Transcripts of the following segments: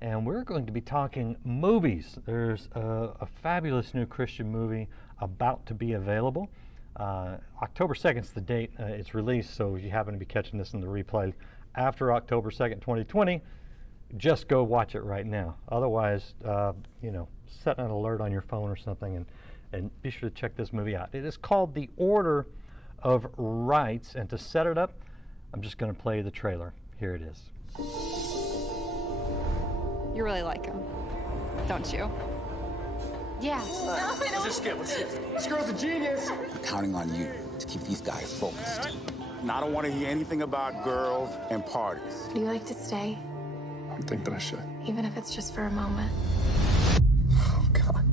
and we're going to be talking movies. There's a fabulous new Christian movie about to be available. October 2nd is the date it's released, so if you happen to be catching this in the replay after October 2nd, 2020, just go watch it right now. Otherwise, set an alert on your phone or something and be sure to check this movie out. It is called The Order of Rights, and to set it up, I'm just going to play the trailer. Here it is. You really like him, don't you? Yeah. It's a skill. This girl's a genius. I'm counting on you to keep these guys focused. And I don't want to hear anything about girls and parties. Do you like to stay? I think that I should. Even if it's just for a moment. Oh, God.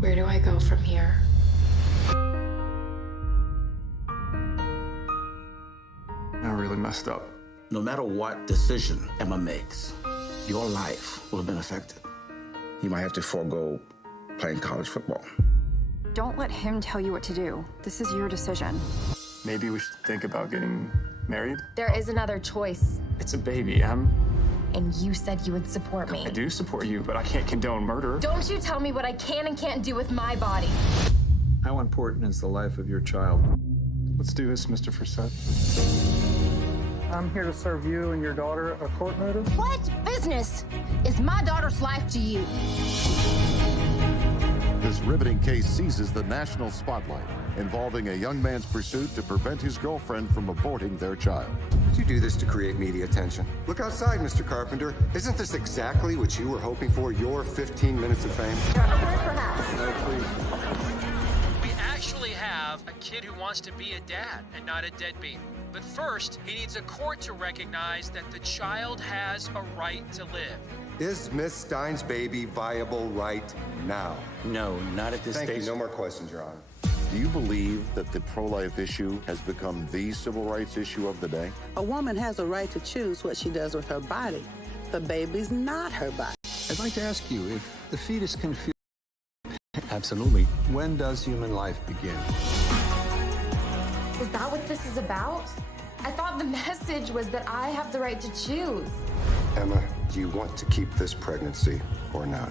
Where do I go from here? I really messed up. No matter what decision Emma makes, your life will have been affected. You might have to forego playing college football. Don't let him tell you what to do. This is your decision. Maybe we should think about getting married. There is another choice. It's a baby, Em. And you said you would support me. I do support you, but I can't condone murder. Don't you tell me what I can and can't do with my body. How important is the life of your child? Let's do this, Mr. Forsett. I'm here to serve you and your daughter a court notice. What business is my daughter's life to you? This riveting case seizes the national spotlight, involving a young man's pursuit to prevent his girlfriend from aborting their child. Did you do this to create media attention? Look outside, Mr. Carpenter. Isn't this exactly what you were hoping for, your 15 minutes of fame? We actually have a kid who wants to be a dad and not a deadbeat. But first, he needs a court to recognize that the child has a right to live. Is Miss Stein's baby viable right now? No, not at this Thank stage. you. No more questions, Your Honor. Do you believe that the pro-life issue has become the civil rights issue of the day? A woman has a right to choose what she does with her body. The baby's not her body. I'd like to ask you, if the fetus can feel... Absolutely. When does human life begin? Is that what this is about? I thought the message was that I have the right to choose. Emma, do you want to keep this pregnancy or not?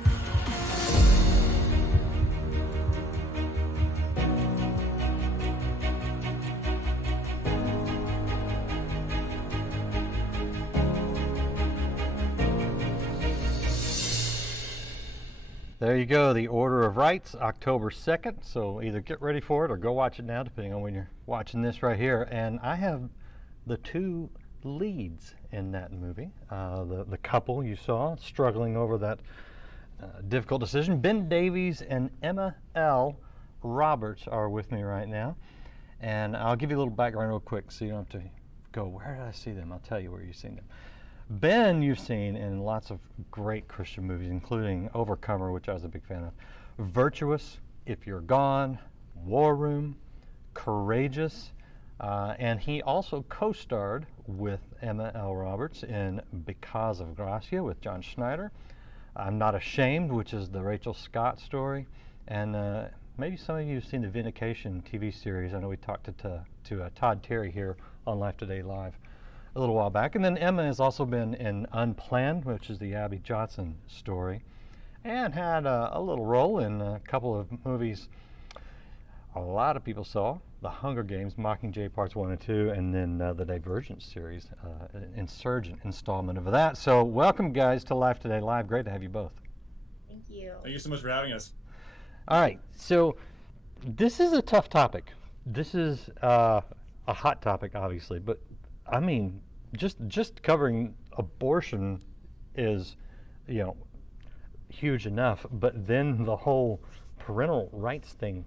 There you go, The Order of Rights, October 2nd. So either get ready for it or go watch it now, depending on when you're watching this right here. And I have the two leads in that movie. The couple you saw struggling over that difficult decision. Ben Davies and Elle Roberts are with me right now. And I'll give you a little background real quick so you don't have to go, where did I see them? I'll tell you where you've seen them. Ben you've seen in lots of great Christian movies, including Overcomer, which I was a big fan of, Virtuous, If You're Gone, War Room, Courageous, and he also co-starred with Elle Roberts in Because of Gracia with John Schneider, I'm Not Ashamed, which is the Rachel Scott story, and maybe some of you have seen the Vindication TV series. I know we talked to Todd Terry here on Life Today Live a little while back. And then Emma has also been in Unplanned, which is the Abby Johnson story, and had a little role in a couple of movies a lot of people saw, The Hunger Games, Mockingjay Parts 1 and 2, and then the Divergent series, Insurgent installment of that. So welcome, guys, to Life Today Live. Great to have you both. Thank you. Thank you so much for having us. All right, so this is a tough topic. This is a hot topic, obviously, but I mean, just covering abortion is, huge enough. But then the whole parental rights thing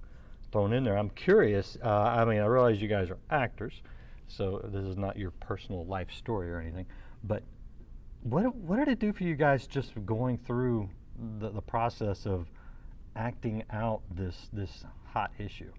thrown in there. I'm curious. I mean, I realize you guys are actors, so this is not your personal life story or anything. But what did it do for you guys just going through the process of acting out this hot issue?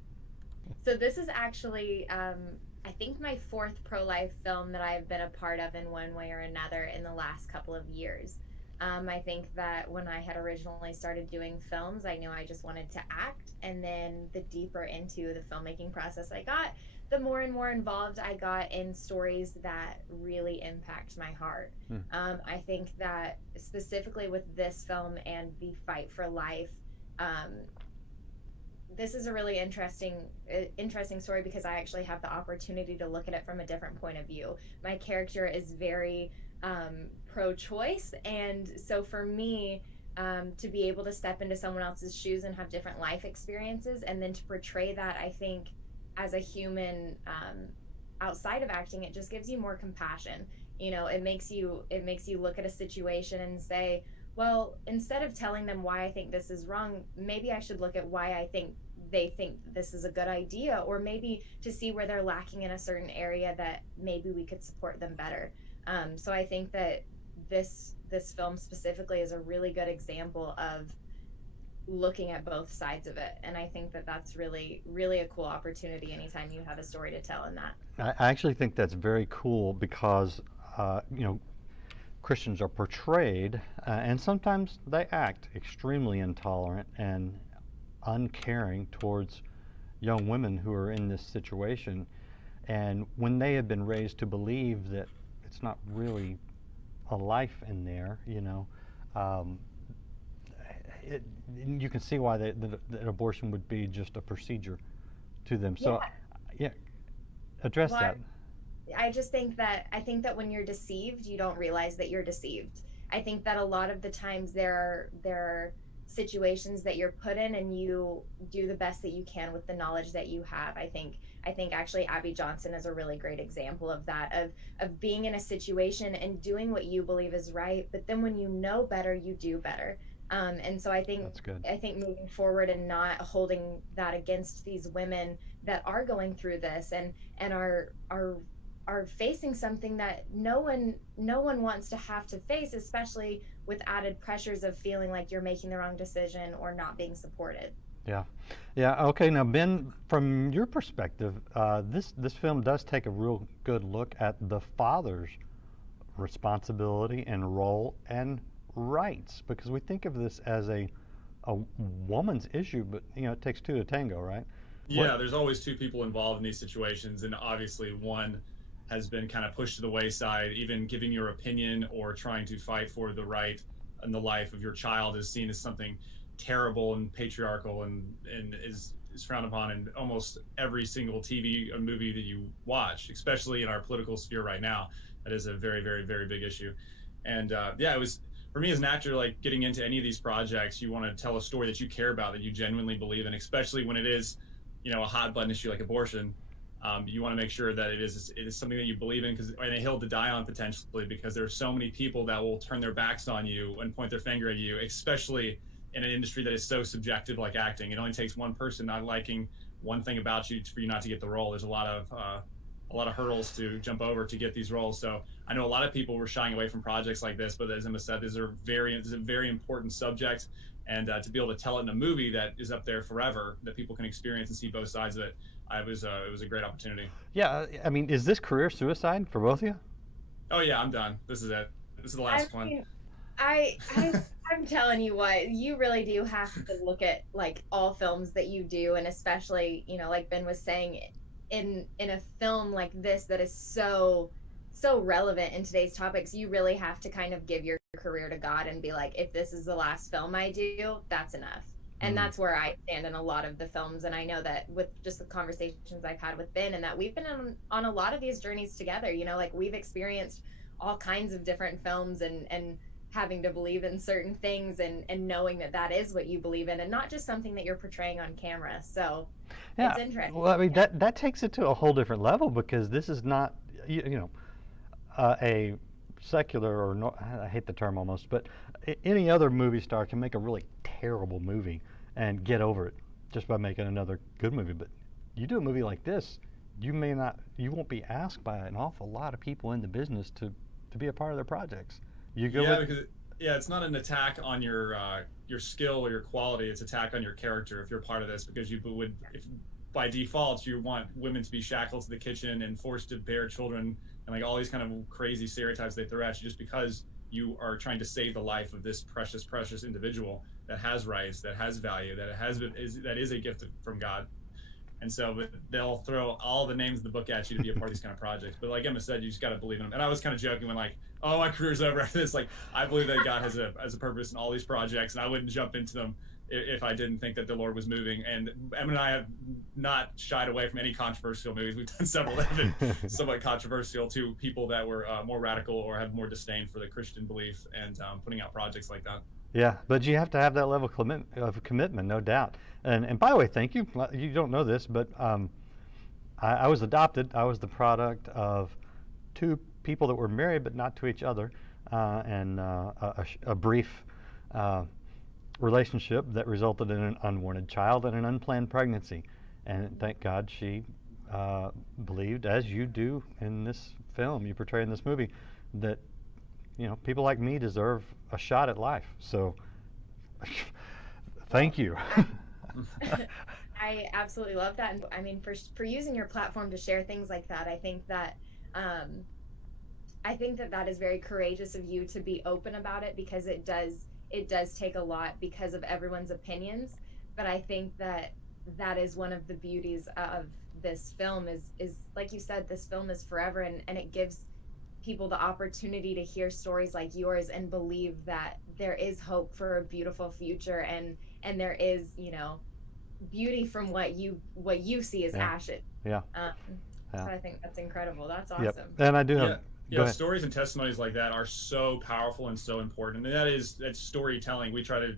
So this is actually, I think, my fourth pro-life film that I've been a part of in one way or another in the last couple of years. I think that when I had originally started doing films, I knew I just wanted to act, and then the deeper into the filmmaking process I got, the more and more involved I got in stories that really impact my heart. I think that specifically with this film and the fight for life, this is a really interesting story because I actually have the opportunity to look at it from a different point of view. My character is very pro-choice, and so for me, to be able to step into someone else's shoes and have different life experiences, and then to portray that, I think, as a human, outside of acting, it just gives you more compassion. You know, it makes you look at a situation and say, well, instead of telling them why I think this is wrong, maybe I should look at why I think they think this is a good idea, or maybe to see where they're lacking in a certain area that maybe we could support them better. So I think that this film specifically is a really good example of looking at both sides of it, and I think that that's really, really a cool opportunity anytime you have a story to tell in that. I actually think that's very cool because you know, Christians are portrayed, and sometimes they act extremely intolerant and uncaring towards young women who are in this situation, and when they have been raised to believe that it's not really a life in there, you know, you can see why that abortion would be just a procedure to them. So, yeah, address that. I just think that when you're deceived, you don't realize that you're deceived. I think that a lot of the times there are situations that you're put in, and you do the best that you can with the knowledge that you have. I think actually Abby Johnson is a really great example of that, of being in a situation and doing what you believe is right, but then when you know better, you do better. And so I think moving forward and not holding that against these women that are going through this and are facing something that no one wants to have to face, especially with added pressures of feeling like you're making the wrong decision or not being supported. Yeah. Okay. Now, Ben, from your perspective, this film does take a real good look at the father's responsibility and role and rights, because we think of this as a woman's issue, but you know, it takes two to tango, right? Yeah, there's always two people involved in these situations, and obviously one has been kind of pushed to the wayside. Even giving your opinion or trying to fight for the right and the life of your child is seen as something terrible and patriarchal, and is frowned upon in almost every single TV and movie that you watch, especially in our political sphere right now. That is a very, very, very big issue. And yeah, it was, for me as an actor, like getting into any of these projects, you want to tell a story that you care about, that you genuinely believe in, especially when it is, you know, a hot button issue like abortion. You want to make sure that it is something that you believe in, and a hill to die on potentially, because there are so many people that will turn their backs on you and point their finger at you, especially in an industry that is so subjective like acting. It only takes one person not liking one thing about you for you not to get the role. There's a lot of hurdles to jump over to get these roles. So I know a lot of people were shying away from projects like this, but as Emma said, this is a very important subject, and to be able to tell it in a movie that is up there forever, that people can experience and see both sides of it, it was a great opportunity. Yeah, I mean, is this career suicide for both of you? Oh yeah, I'm done. This is it. This is the last one. I'm telling you what, you really do have to look at like all films that you do, and especially, you know, like Ben was saying, in a film like this that is so relevant in today's topics, you really have to kind of give your career to God and be like, if this is the last film I do, that's enough. And that's where I stand in a lot of the films. And I know that with just the conversations I've had with Ben, and that we've been on a lot of these journeys together, you know, like we've experienced all kinds of different films and having to believe in certain things and knowing that is what you believe in and not just something that you're portraying on camera. So yeah, it's interesting. Well, I mean, that takes it to a whole different level, because this is not, you know, a secular, or no, I hate the term almost, but any other movie star can make a really terrible movie and get over it just by making another good movie. But you do a movie like this, you won't be asked by an awful lot of people in the business to be a part of their projects. Because it's not an attack on your skill or your quality. It's an attack on your character if you're part of this, because by default you want women to be shackled to the kitchen and forced to bear children, and like all these kind of crazy stereotypes they throw at you, just because you are trying to save the life of this precious individual that has rights, that has value, that is a gift from God. And so, but they'll throw all the names in the book at you to be a part of these kind of projects. But like Emma said, you just got to believe in them. And I was kind of joking when like, oh, my career's over after this. Like, I believe that God has a purpose in all these projects, and I wouldn't jump into them if I didn't think that the Lord was moving. And Emma and I have not shied away from any controversial movies. We've done several that have been somewhat controversial to people that were more radical or have more disdain for the Christian belief, and putting out projects like that. Yeah, but you have to have that level of commitment, no doubt. And by the way, thank you. You don't know this, but I was adopted. I was the product of two people that were married but not to each other, and a brief relationship that resulted in an unwanted child and an unplanned pregnancy. And thank God she believed, as you do in this film, you portray in this movie, that people like me deserve a shot at life. So thank you. I absolutely love that. And I mean, for using your platform to share things like that, I think that that is very courageous of you to be open about it, because it does take a lot because of everyone's opinions. But I think that is one of the beauties of this film is like you said, this film is forever, and it gives people the opportunity to hear stories like yours and believe that there is hope for a beautiful future, and there is beauty from what you see as ashes. Yeah. So I think that's incredible. That's awesome. Yep. And I do have stories and testimonies like that are so powerful and so important, and that's storytelling. We try to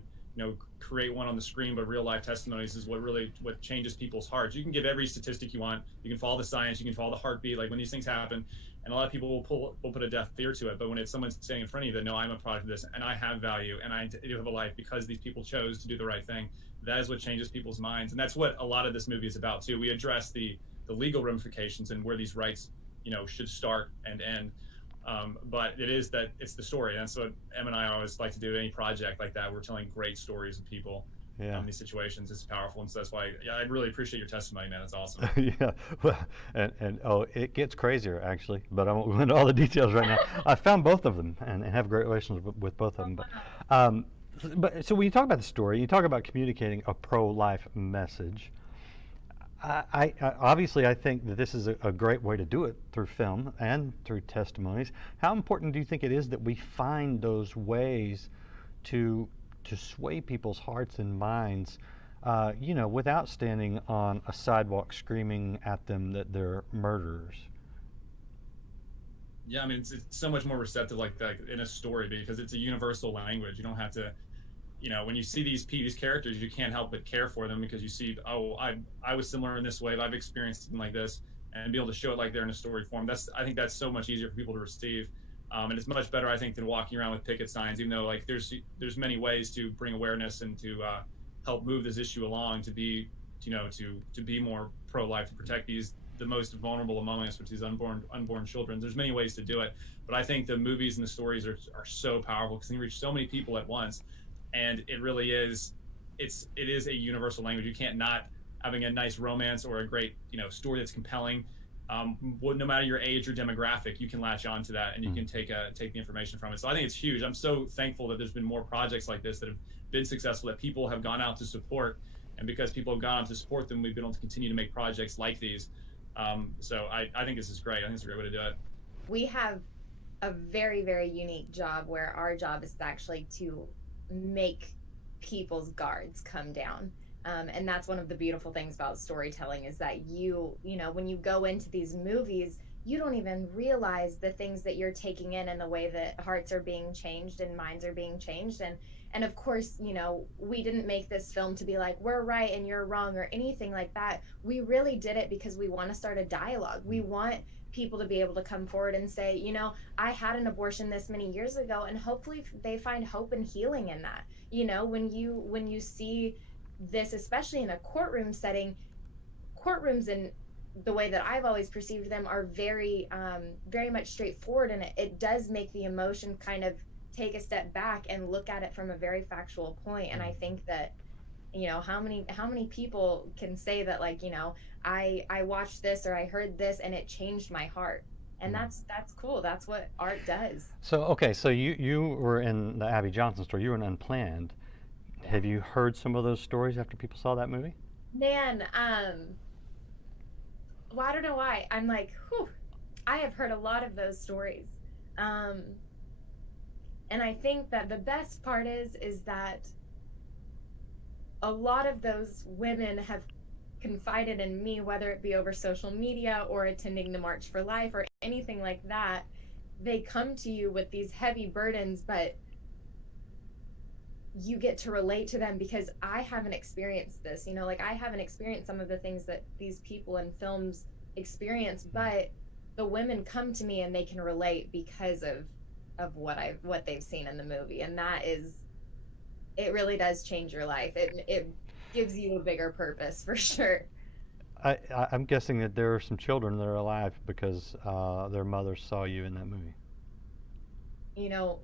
create one on the screen, but real life testimonies is what changes people's hearts. You can give every statistic you want, you can follow the science, you can follow the heartbeat, like when these things happen, and a lot of people will put a deaf ear to it. But when it's someone standing in front of you that, no, I'm a product of this, and I have value, and I do have a life because these people chose to do the right thing, that is what changes people's minds. And that's what a lot of this movie is about too. We address the legal ramifications and where these rights should start and end. But it's the story. And so Em and I always like to do any project like that. We're telling great stories of people in these situations. It's powerful. And so that's why I really appreciate your testimony, man. It's awesome. Yeah. Well, and it gets crazier actually, but I won't go into all the details right now. I found both of them and have great relations with both of them. But so when you talk about the story, you talk about communicating a pro-life message. I obviously I think that this is a great way to do it through film and through testimonies. How important do you think it is that we find those ways to sway people's hearts and minds, without standing on a sidewalk screaming at them that they're murderers? Yeah, I mean, it's so much more receptive like that in a story, because it's a universal language. You don't have to, when you see these characters, you can't help but care for them, because you see, oh, I was similar in this way, but I've experienced something like this, and be able to show it like they're in a story form. I think that's so much easier for people to receive. And it's much better, I think, than walking around with picket signs, even though like there's many ways to bring awareness and to help move this issue along, to be more pro-life, to protect the most vulnerable among us, which is unborn children. There's many ways to do it, but I think the movies and the stories are so powerful because they reach so many people at once, and it really is it is a universal language. You can't not having a nice romance or a great story that's compelling. No matter your age or demographic, you can latch on to that and you can take the information from it. So I think it's huge. I'm so thankful that there's been more projects like this that have been successful, that people have gone out to support, and because people have gone out to support them, we've been able to continue to make projects like these. So I think this is great. I think it's a great way to do it. We have a very, very unique job where our job is actually to make people's guards come down. And that's one of the beautiful things about storytelling, is that when you go into these movies, you don't even realize the things that you're taking in and the way that hearts are being changed and minds are being changed. And of course, we didn't make this film to be like, we're right and you're wrong or anything like that. We really did it because we want to start a dialogue. We want people to be able to come forward and say, I had an abortion this many years ago, and hopefully they find hope and healing in that. When you see this, especially in a courtroom setting, courtrooms in the way that I've always perceived them are very, very much straightforward, and it does make the emotion kind of take a step back and look at it from a very factual point. And I think that, how many people can say that, like, I watched this or I heard this and it changed my heart. And that's cool. That's what art does. So, okay, so you were in the Abby Johnson story. You were in Unplanned. Have you heard some of those stories after people saw that movie? Man, well, I don't know why. I'm like, whew, I have heard a lot of those stories. And I think that the best part is that a lot of those women have confided in me, whether it be over social media or attending the March for Life or anything like that. They come to you with these heavy burdens, but you get to relate to them because I haven't experienced this, you know, like I haven't experienced some of the things that these people in films experience, but the women come to me and they can relate because of what they've seen in the movie. And that is, it really does change your life. It gives you a bigger purpose for sure. I'm guessing that there are some children that are alive because their mothers saw you in that movie. You know,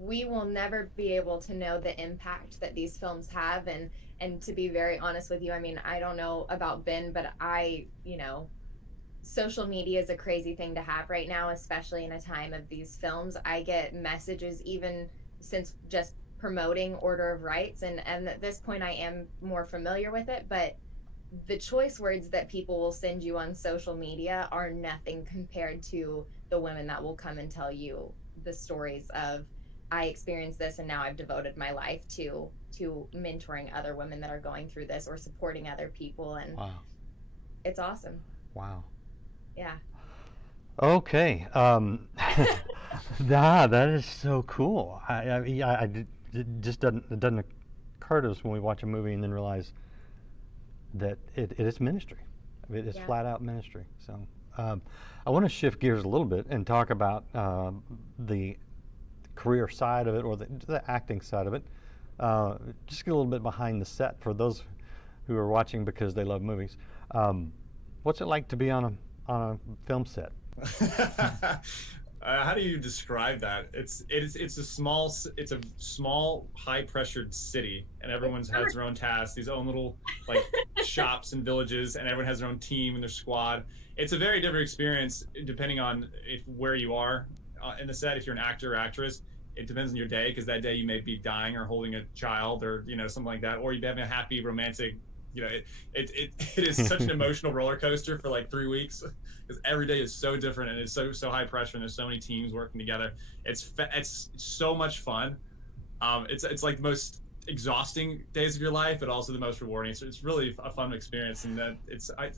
we will never be able to know the impact that these films have, and to be very honest with you, I mean, I don't know about Ben, but you know, social media is a crazy thing to have right now, especially in a time of these films. I get messages even since just promoting Order of Rights, and at this point I am more familiar with it, but the choice words that people will send you on social media are nothing compared to the women that will come and tell you the stories of, I experienced this and now I've devoted my life to mentoring other women that are going through this or supporting other people, and wow, it's awesome. Wow. Yeah. Okay. That is so cool. It just doesn't occur to us when we watch a movie and then realize that it is ministry. It is flat out ministry. So I want to shift gears a little bit and talk about the career side of it, or the acting side of it. Just get a little bit behind the set for those who are watching because they love movies. What's it like to be on a film set? How do you describe that? It's a small high pressured city, and everyone has their own tasks, these own little like shops and villages, and everyone has their own team and their squad. It's a very different experience depending on where you are in the set. If you're an actor or actress, it depends on your day, because that day you may be dying or holding a child or something like that, or you'd be having a happy romantic. It is such an emotional roller coaster for like 3 weeks, because every day is so different and it's so high pressure, and there's so many teams working together. It's so much fun. It's like the most exhausting days of your life, but also the most rewarding. So it's really a fun experience, and that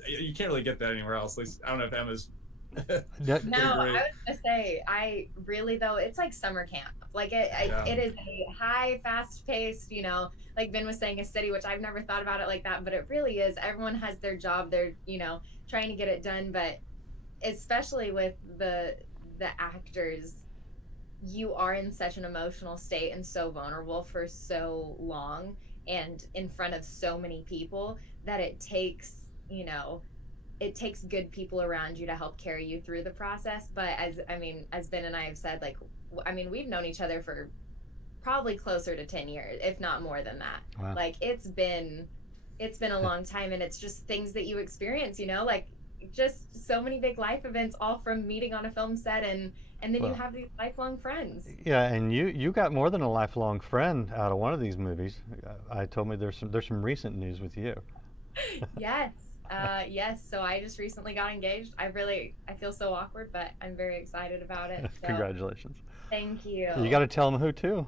you can't really get that anywhere else. At least I don't know if Emma's. No, I was gonna say, I really, though, it's like summer camp. Like it is a high, fast-paced, like Ben was saying, a city, which I've never thought about it like that, but it really is. Everyone has their job. They're trying to get it done, but especially with the actors, you are in such an emotional state and so vulnerable for so long and in front of so many people that it takes good people around you to help carry you through the process. But as Ben and I have said, we've known each other for probably closer to 10 years, if not more than that. Wow. Like it's been a long time, and it's just things that you experience, like just so many big life events, all from meeting on a film set, and then you have these lifelong friends. Yeah, and you got more than a lifelong friend out of one of these movies. I told me there's some recent news with you. Yes. Yes, so I just recently got engaged. I feel so awkward, but I'm very excited about it. So. Congratulations. Thank you. You got to tell them who too.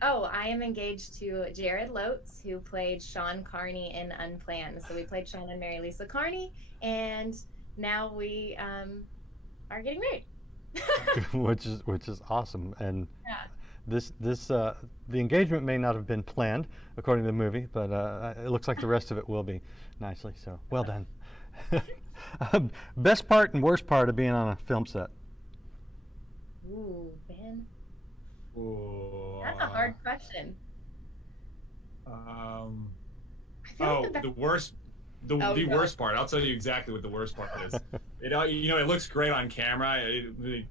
Oh, I am engaged to Jared Lotes, who played Sean Carney in Unplanned. So we played Sean and Mary Lisa Carney, and now we are getting married. which is awesome. And the engagement may not have been planned according to the movie, but it looks like the rest of it will be nicely. So well done. Best part and worst part of being on a film set? Ooh, Ben. Ooh, that's a hard question. The worst part. I'll tell you exactly what the worst part is. It looks great on camera. The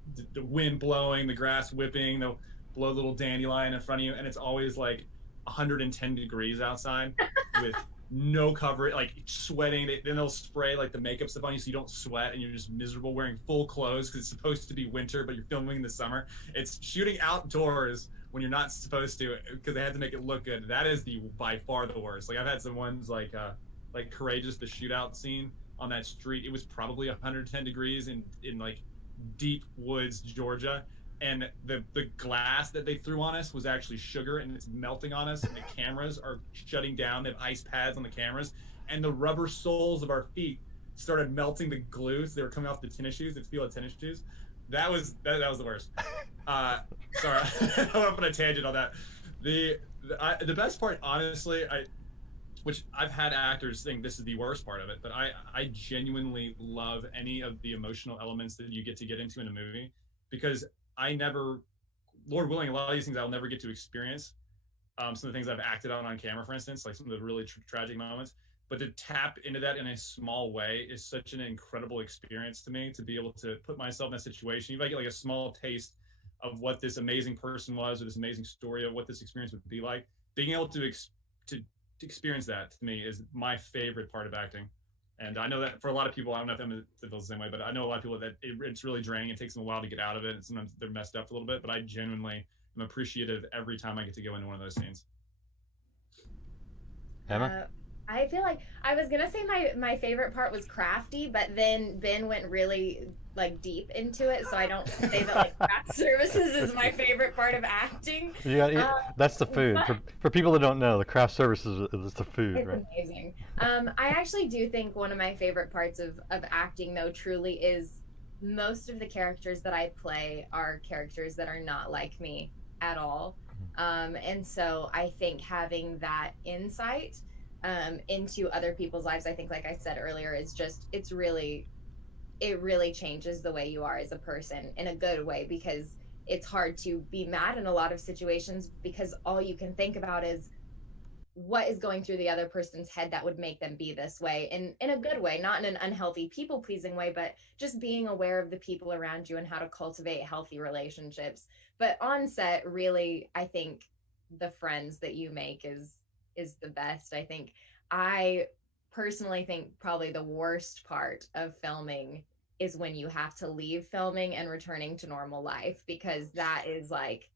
wind blowing, the grass whipping, they'll blow a little dandelion in front of you, and it's always like 110 degrees outside with no cover, like sweating. Then they'll spray like the makeup stuff on you so you don't sweat, and you're just miserable wearing full clothes because it's supposed to be winter, but you're filming in the summer. It's shooting outdoors when you're not supposed to, because they had to make it look good. That is by far the worst. Like I've had some ones like Courageous, the shootout scene on that street. It was probably 110 degrees in like deep woods, Georgia. And the glass that they threw on us was actually sugar, and it's melting on us. And the cameras are shutting down. They have ice pads on the cameras, and the rubber soles of our feet started melting the glue. So they were coming off the tennis shoes, the feel of tennis shoes. That was the worst. Sorry, I went on a tangent on that. The best part, honestly, which I've had actors think this is the worst part of it, but I genuinely love any of the emotional elements that you get into in a movie, because I never, Lord willing, a lot of these things I'll never get to experience. Some of the things I've acted on camera, for instance, like some of the really tragic moments, but to tap into that in a small way is such an incredible experience to me, to be able to put myself in a situation. If I get like a small taste of what this amazing person was, or this amazing story of what this experience would be like, being able to experience that, to me, is my favorite part of acting. And I know that for a lot of people, I don't know if Emma feels the same way, but I know a lot of people that it's really draining. It takes them a while to get out of it, and sometimes they're messed up a little bit, but I genuinely am appreciative every time I get to go into one of those scenes. Emma? I feel like I was gonna say my favorite part was crafty, but then Ben went really like deep into it, so I don't say that like craft services is my favorite part of acting. Yeah, that's the food. For people that don't know, the craft services is the food, it's right? Amazing. I actually do think one of my favorite parts of acting, though, truly is most of the characters that I play are characters that are not like me at all. And so I think having that insight into other people's lives, I think, like I said earlier, is just, it really changes the way you are as a person in a good way, because it's hard to be mad in a lot of situations because all you can think about is what is going through the other person's head that would make them be this way, in a good way, not in an unhealthy people-pleasing way, but just being aware of the people around you and how to cultivate healthy relationships. But on set, really, I think the friends that you make is the best. I personally think probably the worst part of filming is when you have to leave filming and returning to normal life, because that is like,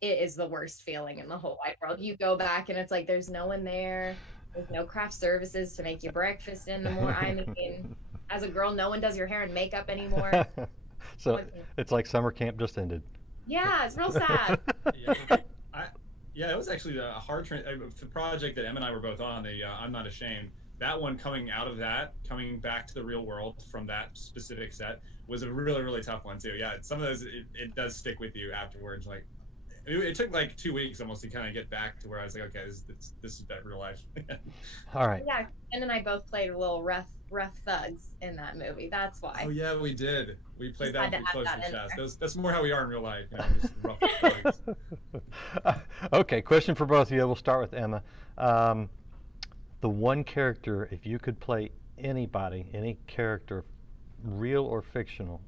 it is the worst feeling in the whole wide world. You go back and it's like there's no one there, there's no craft services to make you breakfast in the morning. I mean, as a girl, no one does your hair and makeup anymore. So it's like summer camp just ended. Yeah, it's real sad. Yeah, it was actually a hard the project that Em and I were both on, the I'm Not Ashamed. That one, coming out of that, coming back to the real world from that specific set, was a really, really tough one too. Yeah, some of those, it does stick with you afterwards. Like, it took like 2 weeks almost to kind of get back to where I was like, okay, this is that real life. All right. Yeah, Ken and I both played little rough thugs in that movie. That's why. Oh yeah, we did. We played that one close to the chest. That's more how we are in real life. You know, just rough thugs. Okay, question for both of you. We'll start with Emma. The one character, if you could play anybody, any character, real or fictional,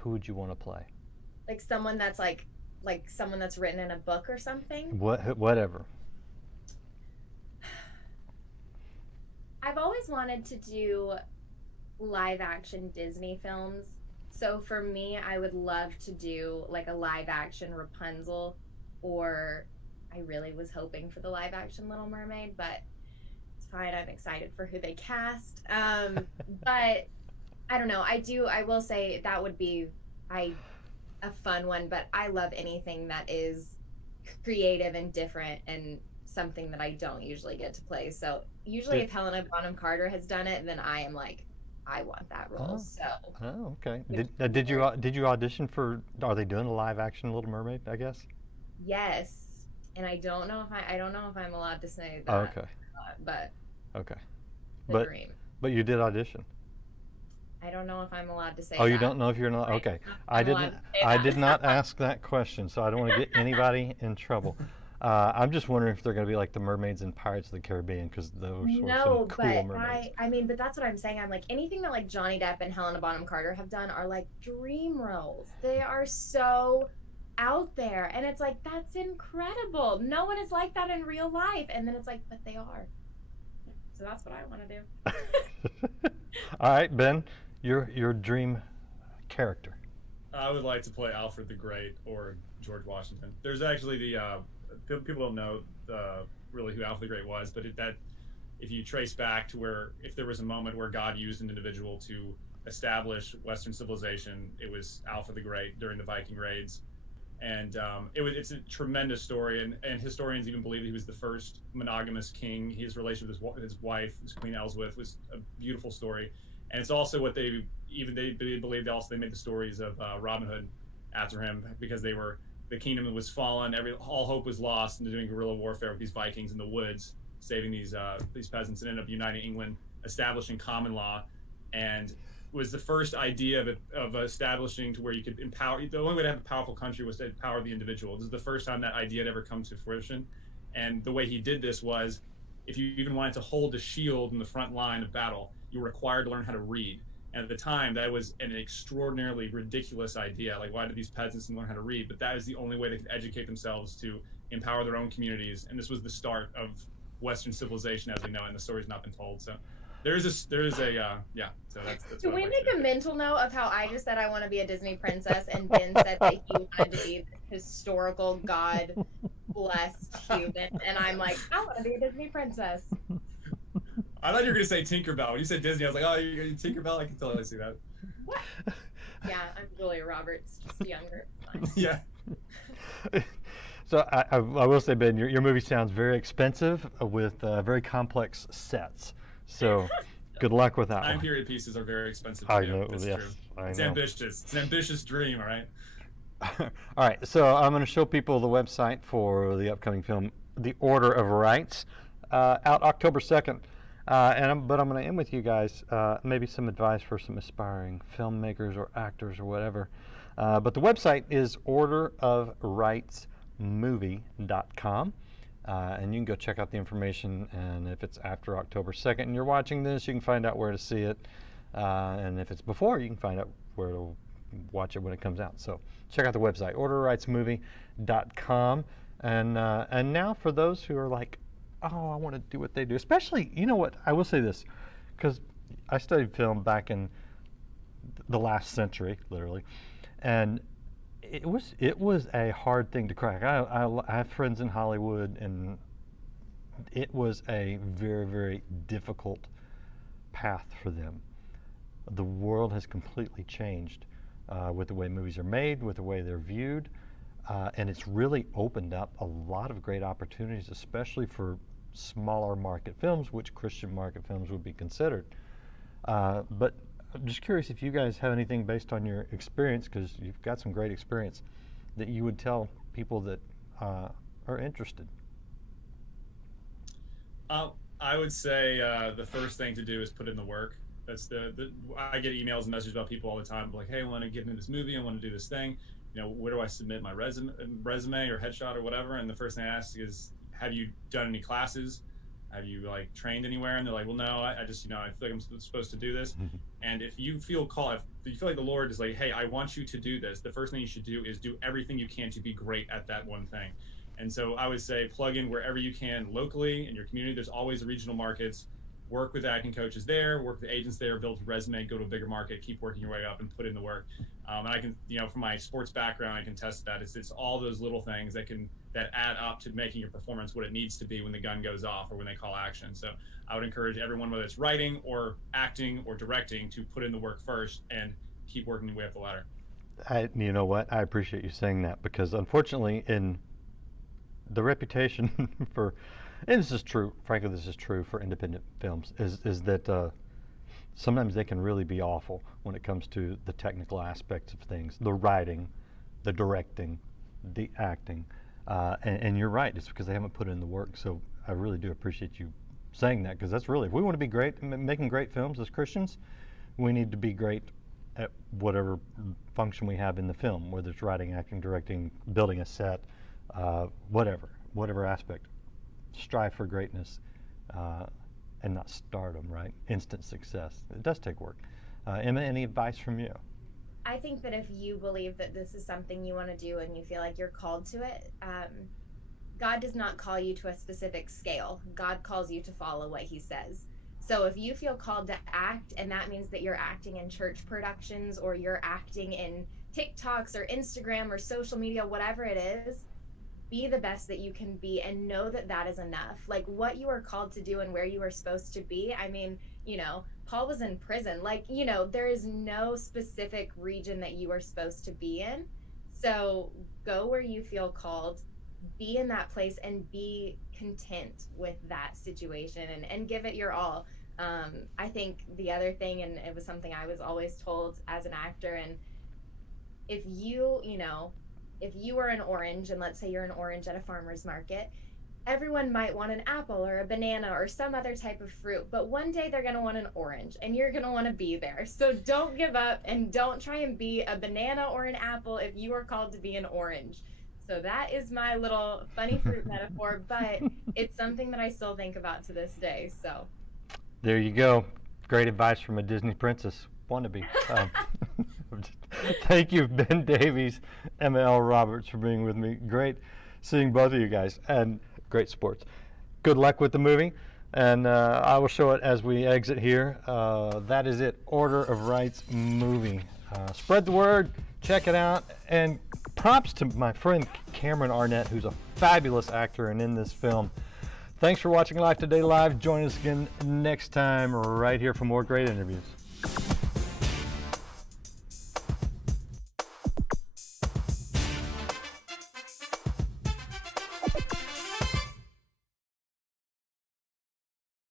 who would you want to play? Like someone that's like someone that's written in a book or something? Whatever. I've always wanted to do live action Disney films. So for me, I would love to do like a live action Rapunzel, or I really was hoping for the live action Little Mermaid, but it's fine. I'm excited for who they cast. But I don't know. I will say that would be a fun one, but I love anything that is creative and different and something that I don't usually get to play. So usually if Helena Bonham Carter has done it, then I am like, I want that role. Oh, okay. Did you audition for, are they doing a live action Little Mermaid, I guess? Yes. And I don't know if I'm allowed to say that. Oh, okay. But okay. Dream. But you did audition. I don't know if I'm allowed to say that. Oh, that. you don't know if you're not? Okay. I did not ask that question, so I don't want to get anybody in trouble. I'm just wondering if they're going to be like the mermaids in Pirates of the Caribbean, because those were some cool mermaids. I mean, but that's what I'm saying. I'm like, anything that like Johnny Depp and Helena Bonham Carter have done are like dream roles. They are so out there, and it's like, that's incredible. No one is like that in real life. And then it's like, but they are. So that's what I want to do. All right, Ben, your dream character. I would like to play Alfred the Great or George Washington. There's actually the people don't know really who Alfred the Great was, but if you trace back to where, if there was a moment where God used an individual to establish Western civilization, it was Alpha the Great during the Viking raids. And it's a tremendous story, and historians even believe he was the first monogamous king. His relation with his wife, Queen Elswith, was a beautiful story. And it's also what they believed. Also, they made the stories of Robin Hood after him, because the kingdom was fallen, all hope was lost, and doing guerrilla warfare with these Vikings in the woods, saving these peasants, and ended up uniting England, establishing common law, and was the first idea of establishing to where you could empower. The only way to have a powerful country was to empower the individual. This is the first time that idea had ever come to fruition. And the way he did this was, if you even wanted to hold a shield in the front line of battle, you were required to learn how to read. And at the time, that was an extraordinarily ridiculous idea. Like, why did these peasants learn how to read? But that is the only way they could educate themselves to empower their own communities. And this was the start of Western civilization as we know it, and the story's not been told. So there is a yeah. So that's Do we make a mental note of how I just said I want to be a Disney princess, and Ben said that he wanted to be the historical God blessed human, and I'm like, I want to be a Disney princess. I thought you were gonna say Tinkerbell. When you said Disney, I was like, oh, you're Tinkerbell. I can totally see that. What? Yeah, I'm Julia Roberts, just younger. Yeah. So I will say, Ben, your movie sounds very expensive with very complex sets. So good luck with that Time one. period pieces are very expensive. I know. That's Yes, true. I It's know. ambitious. It's an ambitious dream. All right. All right. So I'm going to show people the website for the upcoming film, The Order of Rights, out October 2nd. But I'm going to end with you guys, maybe some advice for some aspiring filmmakers or actors or whatever. But the website is orderofrightsmovie.com. And you can go check out the information, and if it's after October 2nd and you're watching this, you can find out where to see it. And if it's before, you can find out where to watch it when it comes out. So check out the website, orderofrightsmovie.com. And now for those who are like, oh, I want to do what they do, especially, you know what, I will say this, because I studied film back in the last century, literally, and it was a hard thing to crack. I have friends in Hollywood, and it was a very, very difficult path for them. The world has completely changed with the way movies are made, with the way they're viewed, and it's really opened up a lot of great opportunities, especially for smaller market films, which Christian market films would be considered. But I'm just curious if you guys have anything based on your experience, because you've got some great experience, that you would tell people that are interested. I would say the first thing to do is put in the work. That's I get emails and messages about people all the time, like, hey, I want to give me this movie, I want to do this thing. You know, where do I submit my resume or headshot or whatever? And the first thing I ask is, have you done any classes? Have you like trained anywhere? And they're like, well, no, I just, I feel like I'm supposed to do this. And if you feel called, if you feel like the Lord is like, hey, I want you to do this, the first thing you should do is do everything you can to be great at that one thing. And so I would say plug in wherever you can locally in your community. There's always regional markets. Work with acting coaches there, work with agents there, build your resume, go to a bigger market, keep working your way up and put in the work. And I can, from my sports background, I can test that. It's all those little things that add up to making your performance what it needs to be when the gun goes off or when they call action. So I would encourage everyone, whether it's writing or acting or directing, to put in the work first and keep working your way up the ladder. You know what? I appreciate you saying that, because unfortunately, in the reputation for, and this is true, frankly, this is true for independent films, is that sometimes they can really be awful when it comes to the technical aspects of things, the writing, the directing, the acting. And you're right, it's because they haven't put in the work. So I really do appreciate you saying that, because that's really, if we want to be great, making great films as Christians, we need to be great at whatever function we have in the film, whether it's writing, acting, directing, building a set, whatever aspect. Strive for greatness and not stardom, right? Instant success. It does take work. Emma, any advice from you? I think that if you believe that this is something you want to do and you feel like you're called to it, God does not call you to a specific scale. God calls you to follow what he says. So if you feel called to act, and that means that you're acting in church productions or you're acting in TikToks or Instagram or social media, whatever it is, be the best that you can be and know that that is enough. Like what you are called to do and where you are supposed to be. I mean, you know, Paul was in prison. Like, you know, there is no specific region that you are supposed to be in. So go where you feel called, be in that place, and be content with that situation and give it your all. I think the other thing, and it was something I was always told as an actor, and if you are an orange, and let's say you're an orange at a farmer's market, everyone might want an apple or a banana or some other type of fruit, but one day they're going to want an orange, and you're going to want to be there. So don't give up, and don't try and be a banana or an apple if you are called to be an orange. So that is my little funny fruit metaphor, but it's something that I still think about to this day. So there you go. Great advice from a Disney princess wannabe. Thank you, Ben Davies, Elle Roberts, for being with me. Great seeing both of you guys, and great sports. Good luck with the movie, and I will show it as we exit here. That is it, Order of Rights movie. Spread the word, check it out, and props to my friend Cameron Arnett, who's a fabulous actor and in this film. Thanks for watching Life Today Live. Join us again next time right here for more great interviews.